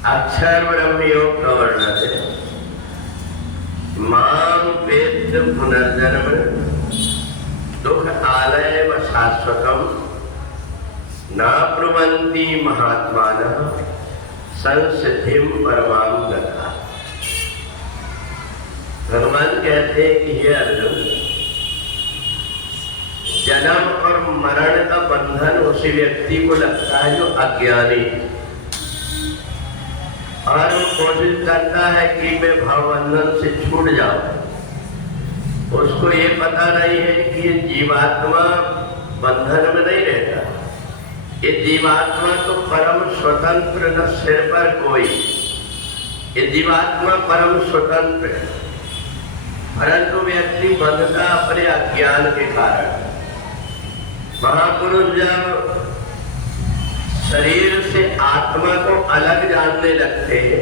अक्षर ब्रह्म योग का वर्णन है। माम वेद पुनर्जन्म दुख आलय व शाश्वतम न प्रवन्ति महात्मानः संसिद्धिम परमाम गता। भगवान कहते हैं कि हे अर्जुन, जन्म और मरण का बंधन उसी व्यक्ति को लगता है जो अज्ञानी और वो कोशिश करता है कि मैं भावबंधन से छूट जाऊं। उसको ये पता नहीं है कि ये जीवात्मा बंधन में नहीं रहता। ये जीवात्मा तो परम स्वतंत्र, न सिर पर कोई। ये जीवात्मा परम स्वतंत्र है, परंतु व्यक्ति बंधता अपने अज्ञान के कारण। महापुरुष जब शरीर से आत्मा को अलग जानने लगते हैं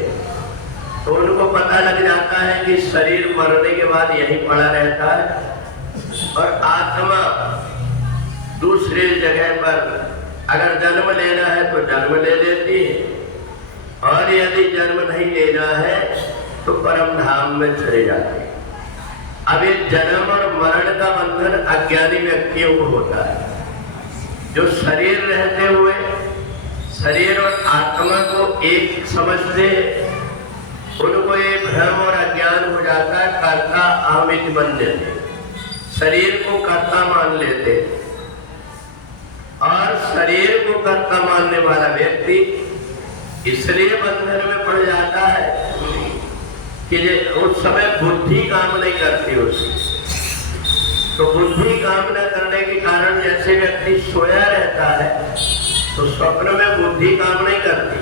तो उनको पता लग जाता है कि शरीर मरने के बाद यहीं पड़ा रहता है और आत्मा दूसरे जगह पर अगर जन्म लेना है तो जन्म ले लेती है और यदि जन्म नहीं लेना है तो परम धाम में चले जाती है। अब ये जन्म और मरण का बंधन अज्ञानी व्यक्तियों को होता है। जो शरीर रहते हुए शरीर और आत्मा को एक समझते, उनको ये भ्रम और अज्ञान हो जाता है। कर्ता अहमिति मन्यते, शरीर को कर्ता मान लेते और शरीर को कर्ता मानने वाला व्यक्ति इसलिए बंधन में पड़ जाता है कि उस समय बुद्धि काम नहीं करती उसकी। तो बुद्धि काम न करने के कारण जैसे व्यक्ति सोया रहता है तो स्वप्न में बुद्धि काम नहीं करती।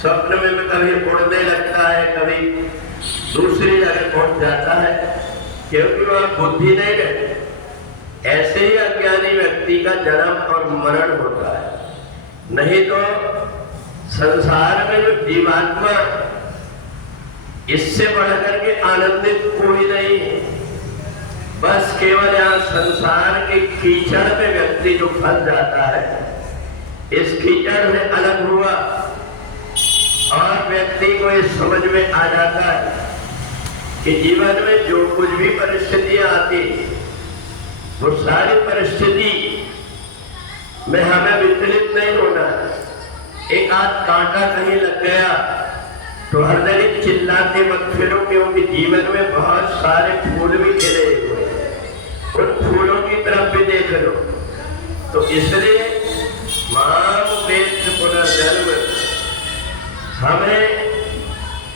स्वप्न में कभी उड़ने लगता है, कभी दूसरी जगह पहुंच जाता है, क्योंकि वह बुद्धि नहीं रहती। ऐसे ही अज्ञानी व्यक्ति का जन्म और मरण होता है। नहीं तो संसार में जो जीवात्मा, इससे बढ़कर के आनंदित कोई नहीं है। बस केवल यहाँ संसार के कीचड़ में व्यक्ति जो फंस जाता है, इस कीचड़ से अलग हुआ और व्यक्ति को ये समझ में आ जाता है कि जीवन में जो कुछ भी परिस्थितियां आती, वो सारी परिस्थिति में हमें विचलित नहीं होना। एक आध कांटा कहीं लग गया तो हर जगह चिल्लाते मत फिरो, क्योंकि जीवन में बहुत सारे फूल भी खिले हुए हैं, उन फूलों की तरफ भी देख लो। तो इसलिए माम वेद पुनर्जन्म, हमें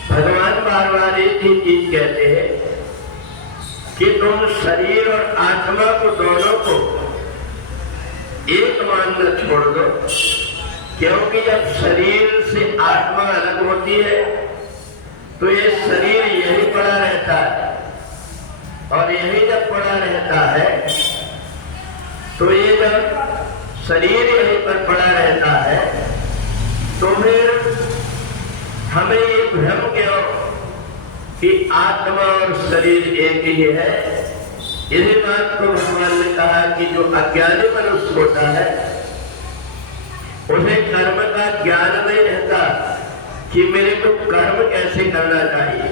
भगवान बार बार एक ही चीज कहते हैं कि तुम शरीर और आत्मा को दोनों को एक मानना छोड़ दो, क्योंकि जब शरीर से आत्मा अलग होती है तो ये शरीर यही पड़ा रहता है और यही जब पड़ा रहता है तो ये जब शरीर यहीं पर पड़ा रहता है तो फिर हमें ये भ्रम क्यों कि आत्मा और शरीर एक ही है। इसी बात को भगवान ने कहा कि जो अज्ञानी मनुष्य होता है उसे कर्म का ज्ञान नहीं रहता कि मेरे को कर्म कैसे करना चाहिए।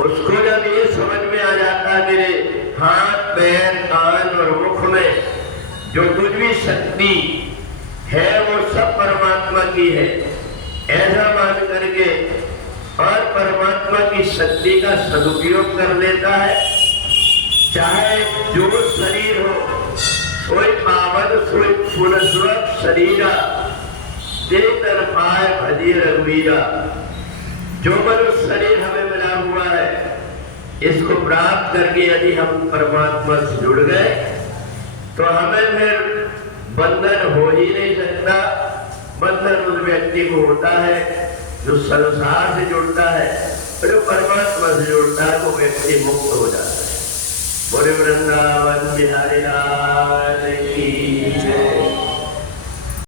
उसको जब ये समझ में आ जाता है मेरे हाथ पैर कान और मुख में जो कुछ भी शक्ति है वो सब परमात्मा की है, ऐसा मान करके और परमात्मा की शक्ति का सदुपयोग कर लेता है। चाहे जो शरीर हो, सोई पावन सोई पुनस्वत शरीरा देकर पाए भजी रघुवीरा। जो मनुष्य शरीर हमें मिला हुआ है, इसको प्राप्त करके यदि हम परमात्मा से जुड़ गए तो हमें फिर बंधन हो ही नहीं सकता। बंधन उस व्यक्ति को होता है जो संसार से जुड़ता है, और जो परमात्मा से जुड़ता है वो व्यक्ति मुक्त हो जाता है। बोले वृंदावन बिहारी लाल